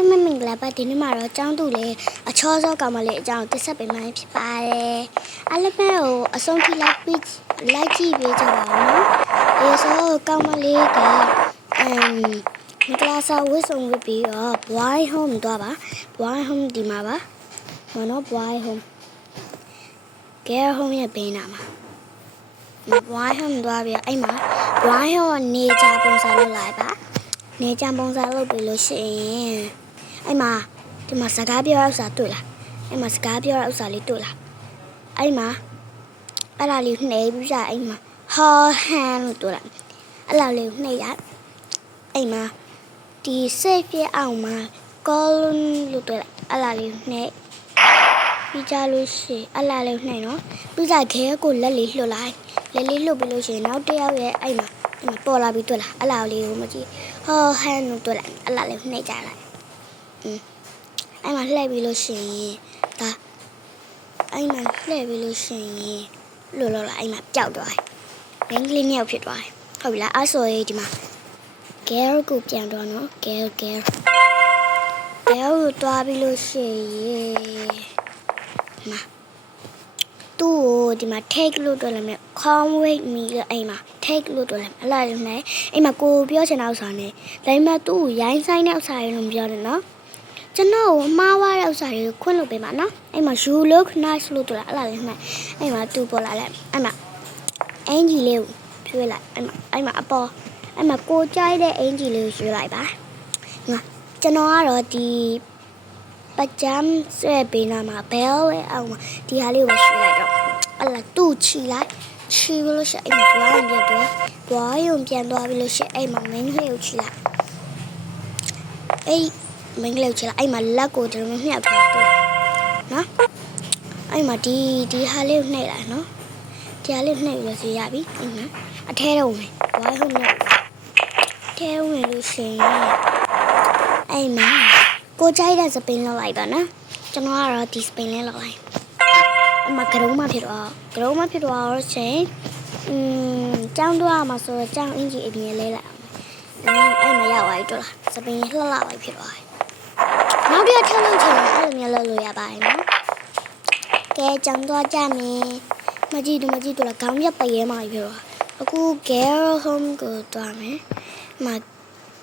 အားလုံးမင်္ဂလာပါဒီနေ့မှာတော့ကျောင်းသူလေးအချောစောကောင်မလေးအကြောင်းတက်ဆက်ပေးမှဖြစ်ပါတယ်အားလုံးကိုအဆုံးထိလိုက်ကြည့်ပေးကြပါဦးနော်ဒီဆိုကောင်မလေးကမကလာစာဝစ်ဆောင်ဝစ်ပြီးတော့ boy home တော့ပါ boy home ဒီမှာပါမနော် boy home girl home ရဲ့ဘေးနာမှာ boy home တော့ပြီးအဲ့မှာ boy home နေကြပုံစံလုပ်လိုက်ပါနေကြပုံစံလုပ်ပြီးလို့ရှိရင်အဲ့မှာဒီမှာစကားပြောရဥစ္စာတွေ့လားအဲ့မှာစကားပြောရဥစ္စာလေးတွေ့လားအဲ့မှာအဲ့ဒါလေးနှိပ်ပြီးကြအဲ့မှာ how hand လို့တွေ့လားအဲ့ဒါလေးနှိပ်ရအဲ့မှာဒီ save ပြအောင်မှာ column လို့တွေ့လားအဲ့ဒါလေးနှိပ်ပြီးကြလို့ရှိရင်အဲ့ဒါလေးနှိပ်နော်ပြီးကြခဲကိုလက်လေးလှုပ်လိုက်လက်လေးလှုပ်ပြီးလို့ရှိရင်နောက်တစ်ယောက်ရဲ့အဲ့မှာပေါ်လာပြီးတွေ့လားအဲ့ဒါလေးကိုမကြည့် how hand လို့တွေ့လားအဲ့ဒါလေးနှိပ်ကြလိုက်အဲ့မှာလှည့်ပြီးလို့ရှိရင်ဒါအဲ့မှာလှည့်ပြီးလို့ရှိရင်လို့လာအဲ့မှာပျောက်သွားတယ်မင်းကလေးမြောက်ဖြစ်သွားတယ်ဟုတ်ပြီလားအဲ့ဆိုရင်ဒီမှာ girl ကိုပြန်တော့နော် girl ကိုတွားပြီးလို့ရှိရင်မှာသူ့ကိုဒီမှာ take လို့တွေ့လာမယ် come with me လို့အဲ့မှာ take လို့တွေ့လာမယ်အဲ့လိုနဲ့အဲ့မှာကိုပြောချင်တဲ့ဥစ္စာနဲ့ဒါပေမဲ့သူ့ကိုရိုင်းဆိုင်တဲ့ဥစ္စာတွေလို့ပြောတယ်နော်ကျွန်တော်မှားသွားတဲ့ဥစ္စာတွေကိုခွင့်လို့ပေးပါနော်အဲ့မှာ you look nice လို့တွေ့လာအဲ့လိုနဲ့အဲ့မှာသူ့ပေါ်လာလိုက်အဲ့မှာအင်ဂျီလေးကိုရွှေ့လိုက်အဲ့မှာအပေါ်အဲ့မှာကိုကြိုက်တဲ့အင်ဂျီလေးကိုရွှေ့လိုက်ပါငါကျွန်တော်ကတော့ဒီပကြမ်းဆွဲပေးနာမှာ bell ရဲ့အောက်မှာဒီဟာလေးကိုရွှေ့လိုက်တော့အဲ့လာသူ့ချီလိုက်ချီပြီးလို့ရှိရင်အဲ့မှာဘွားရုံပြန်သွားပြီးလို့ရှိရင်အဲ့မှာ main လေးကိုချီလိုက်အဲ့မင်းကလေးချလာအဲ့မှာလက်ကိုကျွန်တော်မြှောက်ထားတွေ့နော်အဲ့မှာဒီဟာလေးကိုနှိပ်လိုက်နော်ဒီဟာလေးနှိပ်လို့ဆိုရပြီအထဲတော့ဝင်ဘွားဟုတ်နေထဲဝင်လို့ရှိရင်အဲ့မှာကိုကြိုက်တဲ့စပင်းလောက်လိုက်ပါနော်ကျွန်တော်ကတော့ဒီစပင်းလေးလောက်လိုက်အမကရုံးမဖြစ်တော့ချင်းကျောင်းတော့မှာဆိုတော့ကျောင်းအင်ဂျီအပြင်လဲလိုက်အဲ့မှာရောက်သွားပြီတွေ့လားစပင်းလှလှလိုက်ဖြစ်သွားတယ်နောက်တစ်ထပ်လုံးချင်တယ်အဲ့လိုမျိုးလုပ်လို့ရပါတယ်နော်ကဲကျောင်းသွားကြမယ်မကြည့်တော့လားခေါင်းပြပရဲမှာပြောတော့အခု girl home ကိုသွားမယ်မ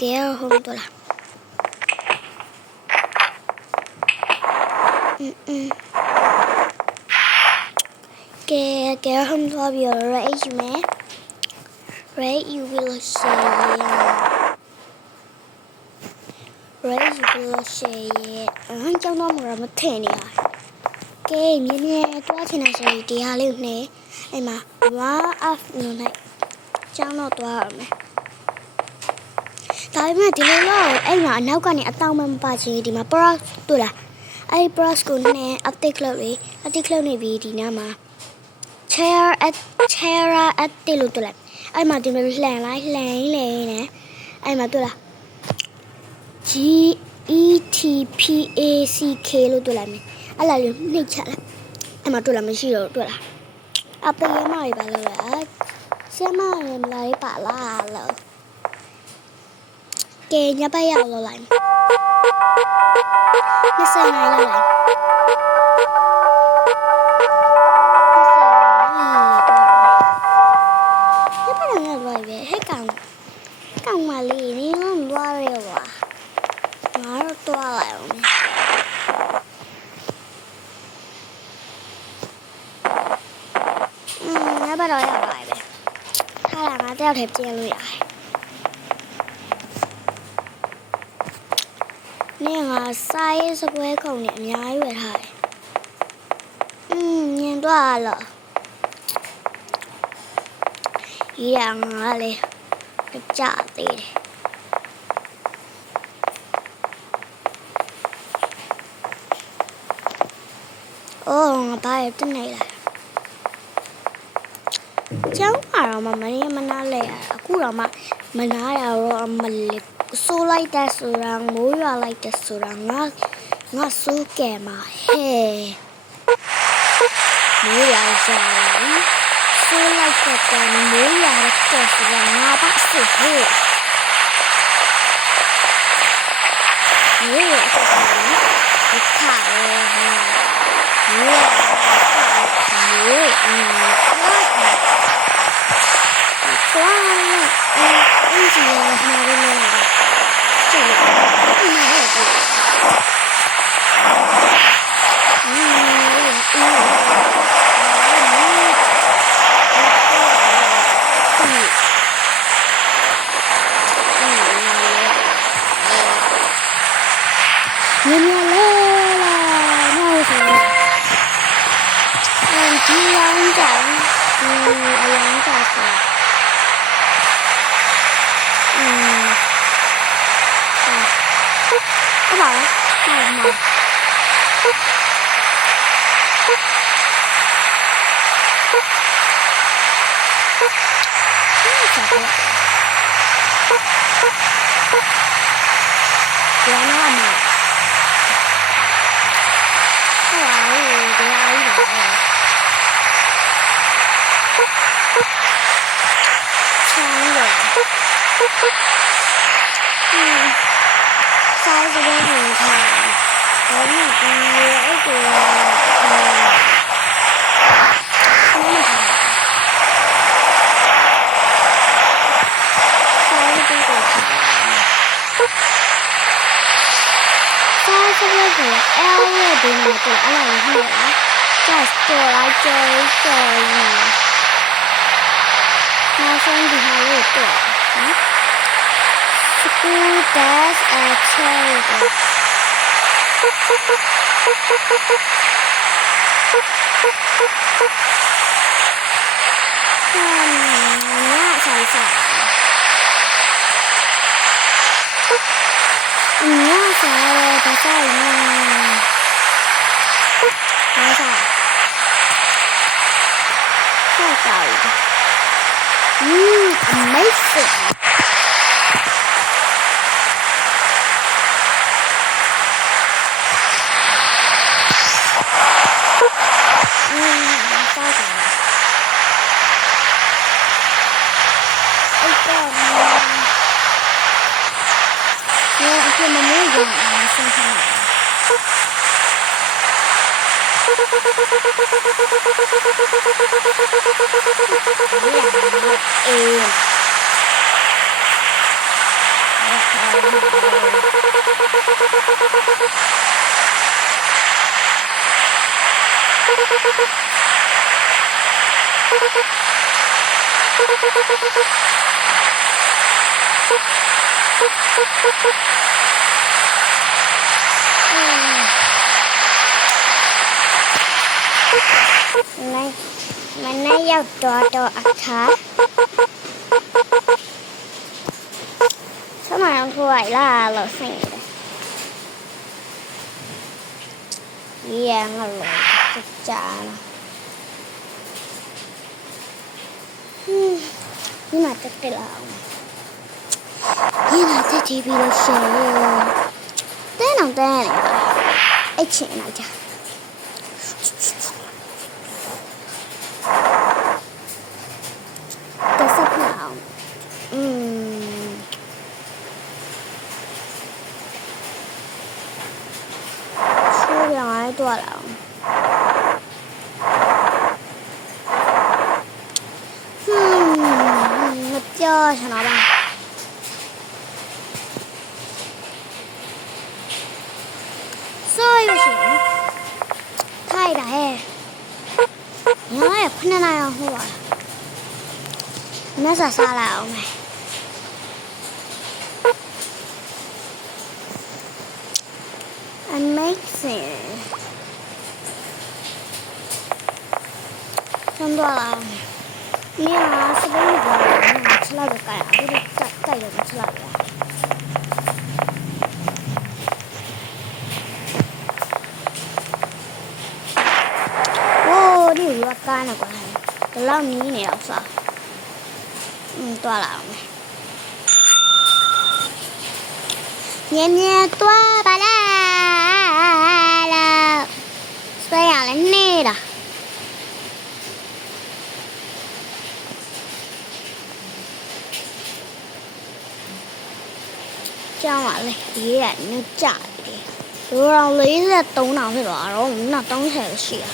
girl home တော့လားgirl home သွားပြီးတော့ rate ယူမယ် rate you will say rate you will say ကျောင်းတော့မှာမထင်နေရကဲမြင်းမြဲတွားချင်တယ်ဆိုရင်ဒီဟာလေးကိုနှဲအဲ့မှာ one off လို့လိုက်ကျောင်းတော့တွားရမယ်ဒါပေမဲ့ဒီလိုတော့အဲ့မှာအနောက်ကနေအတောင်မပါချင်ဒီမှာ brush တွေ့လားအဲ့ brush ကိုနှဲ update လုပ်နေပြီဒီနားမှာ chair at လို့တွေ့လားအဲ့မှာဒီလိုလှန်လိုက်လှန်နေအဲ့မှာတွေ့လား GETPACK လို့တွေ့လိုက်မယ်အဲ့လာလေးနှိပ်ချလိုက်အဲ့မှာတွေ့လားမရှိတော့တွေ့လားအပရမတွေပါလို့လားဆရာမရမလာပါလားလို့ကဲညပတ်ရောက်လို့လိုက်29လောက်လိုက်ကောင်မလေးနင်းလုံးသွားရဲကွာငါတော့တွားလိုက်အောင်ငါဘာတော့ရောက်ပါပဲထားလာငါတယောက်တည်းပြန်လို့ရတယ်နင်းငါစားရေးစပွဲခုံနဲ့အများကြီးဝယ်ထားတယ်ညင်တော့လားရငါလေကြသေးတယ်အိုးငါဘာရတဲ့နေလားကျောင်းမှာတော့မနေမနာလဲအခုတော့မှမနာရတော့မလေးဆိုးလိုက်တဲ့ဆိုတာမိုးရွာလိုက်တဲ့ဆိုတာငါဆိုးကဲမှာဟဲ့မိုးရွာကြတယ်ဆိုးလိုက်တဲ့မိုးရွာတဲ့ဆိုတာငါပါစစ်ဟဲ့ ရေအဆက်ဆက်ဒီခါရေရေအင်းကြီးရမှာလို့လည်းကျလို့ဒီမှာဟုတ်တယ်မြင်ရလေလားမဟုတ်ဘူးဒီလောင်းကြဒီအလောင်းကြဆိုဟုတ်ပါလားဟုတ်ပါပြန်လာမှာစားစကားကိုထားဘာလို့ဒီအဲ့ကိုဒီမှာတော့အဲ့လိုဟုတ်လား just တော်လိုက်ကြော်နောက်ဆုံးဒီဟာလေးတော့နော် school dash at charity ဆိုင်ဆိုင်ညစားရတဲ့ဆိုင်နော်ဒါစားကောက် amazing စားကြအဲ့တော့အပြင်မမိုးရအောင်ဆင်းထားတယ်မနေ့ရောက်တော့အခါဆမအောင်ထိုးလိုက်လားလို့စိတ်နေတယ်ရငါလို့ကြာဒီမှာတက်လာအောင်ဒီမှာတက်ပြီးလို့ရှိရင်တဲအောင်တဲအဲ့ချင်းလိုက်ကြ多了，我叫什么吧？所以说，太大哎，原来也困难那样好啊，那啥来我们。Amazing 看到了，你啊，是不是那个吃那个盖啊？就是盖着吃那个。哦，你有个干那个，这老米呢，要啥？多了。年年多巴啦啦，这样的你的。这样完了，也能炸的。လူတော်43တောင်ဖြစ်သွားတော့30ရှိတာ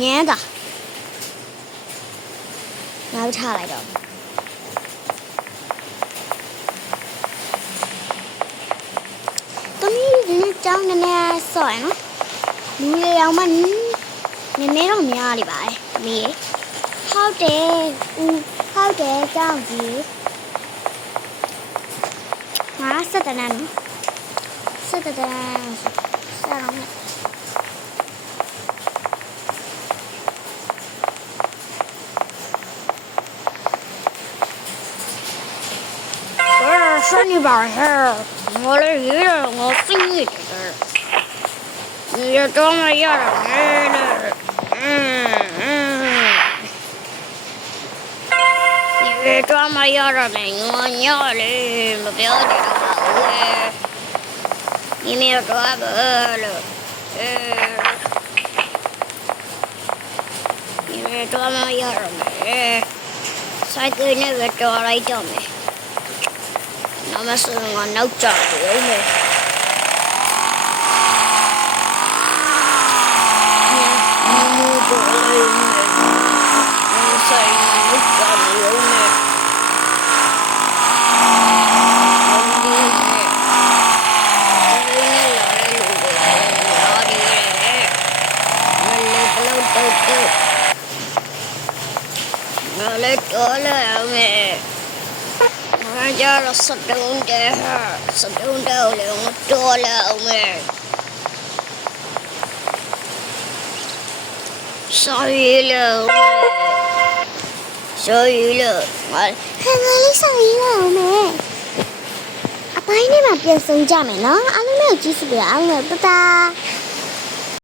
ညမ်းတာနောက်ထားလိုက်တော့တမီးဒီနေ့ကြောင်းနည်းနည်းဆော့ရနော်လူတွေအောင်မှနည်းနည်းတော့များနေပါတယ်တမီးဟုတ်တယ်ဟုတ်တယ်ကြောင်းကြီးငါစက်တနန်းနော်စက်တနန်းဆက်အောင်说你把事儿，我这鱼儿我自己的事儿，你这装的要点没的，你这装的要点没我尿的，我不要这个好的，你没有装不了，你这装的要点没，再给那个装来叫没。那么是我脑炸了没？你过来没？我say脑炸了没？我你没？我你来路的，哪里来？我来不了走，我来多了没？我家的石头的哈，石头的了，我多了没？下雨了没？下雨了，我你下雨了没？阿爸你嘛变身家没呢？阿你没有几十个阿没不打。